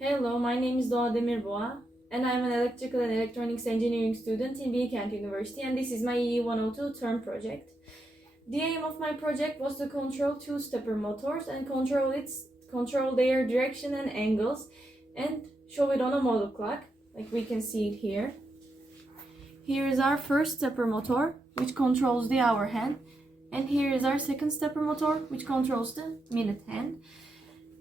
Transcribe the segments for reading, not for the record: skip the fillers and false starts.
Hello, my name is Doğa Demirboğa, and I'm an electrical and electronics engineering student in Bilkent University, and this is my EEE102 term project. The aim of my project was to control two-stepper motors and control their direction and angles, and show it on a model clock, like we can see it here. Here is our first stepper motor, which controls the hour hand, and here is our second stepper motor, which controls the minute hand.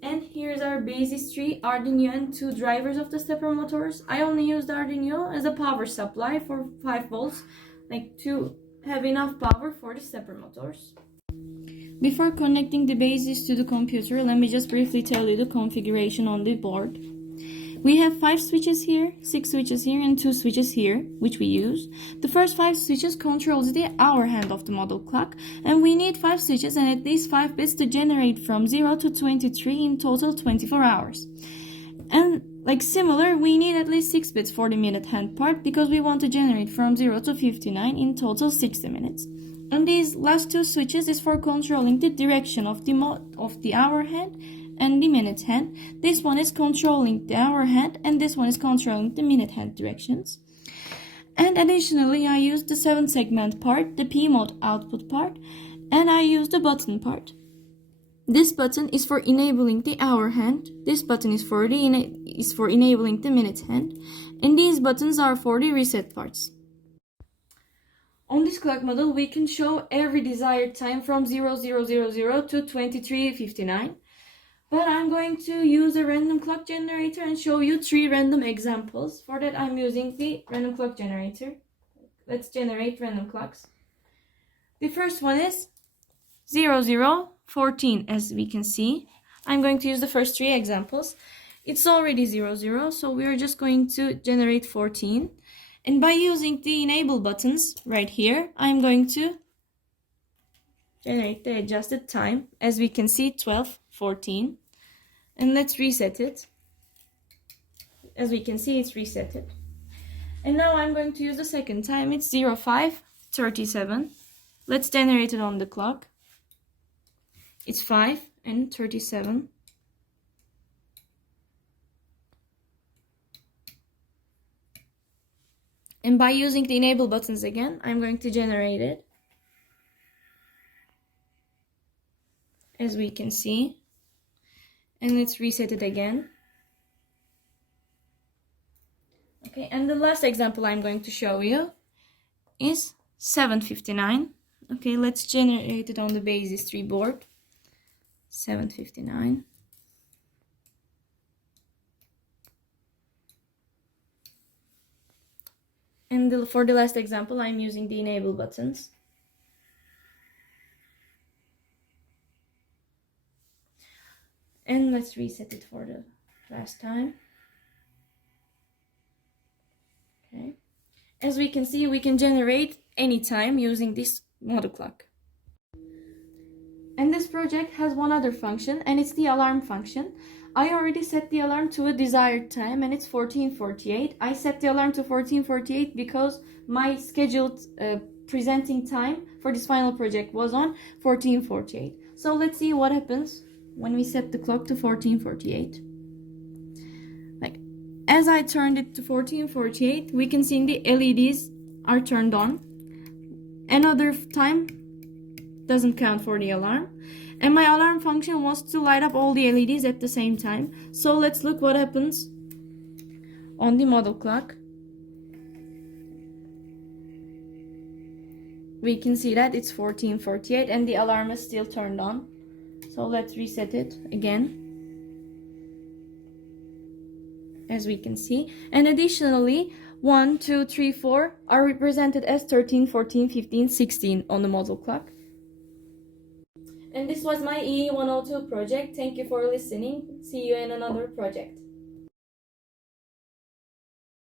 And here's our basis tree, Arduino, and two drivers of the stepper motors. I only used Arduino as a power supply for 5 volts, like to have enough power for the stepper motors. Before connecting the basis to the computer, let me just briefly tell you the configuration on the board. We have 5 switches here, 6 switches here, and 2 switches here, which we use. The first 5 switches controls the hour hand of the model clock, and we need 5 switches and at least 5 bits to generate from 0 to 23 in total 24 hours. And like similar, we need at least 6 bits for the minute hand part because we want to generate from 0 to 59 in total 60 minutes. And these last 2 switches is for controlling the direction of the hour hand and the minute hand. This one is controlling the hour hand and this one is controlling the minute hand directions. And additionally, I used the 7 segment part, the P mode output part, and I used the button part. This button is for enabling the hour hand, this button is for enabling the minute hand, and these buttons are for the reset parts. On this clock model, we can show every desired time from 0000 to 23:59. But I'm going to use a random clock generator and show you 3 random examples. For that, I'm using the random clock generator. Let's generate random clocks. The first one is 0014, as we can see. I'm going to use the first 3 examples. It's already 00, so we are just going to generate 14. And by using the enable buttons right here, I'm going to generate the adjusted time. As we can see, 12:14. And let's reset it. As we can see, it's resetted. And now I'm going to use the second time. It's 05:37. Let's generate it on the clock. It's 5:37. And by using the enable buttons again, I'm going to generate it. As we can see. And let's reset it again. Okay, and the last example I'm going to show you is 7:59. Okay, let's generate it on the basis tree board. 7:59. And for the last example, I'm using the enable buttons. And let's reset it for the last time. Okay. As we can see, we can generate any time using this model clock. And this project has one other function, and it's the alarm function. I already set the alarm to a desired time, and it's 14:48. I set the alarm to 14:48 because my scheduled presenting time for this final project was on 14:48. So let's see what happens when we set the clock to 14:48. Like, as I turned it to 14:48, we can see the LEDs are turned on. Another time doesn't count for the alarm. And my alarm function was to light up all the LEDs at the same time. So let's look what happens on the model clock. We can see that it's 14:48 and the alarm is still turned on. So let's reset it again, as we can see. And additionally, 1, 2, 3, 4 are represented as 13, 14, 15, 16 on the model clock. And this was my EE102 project. Thank you for listening. See you in another project.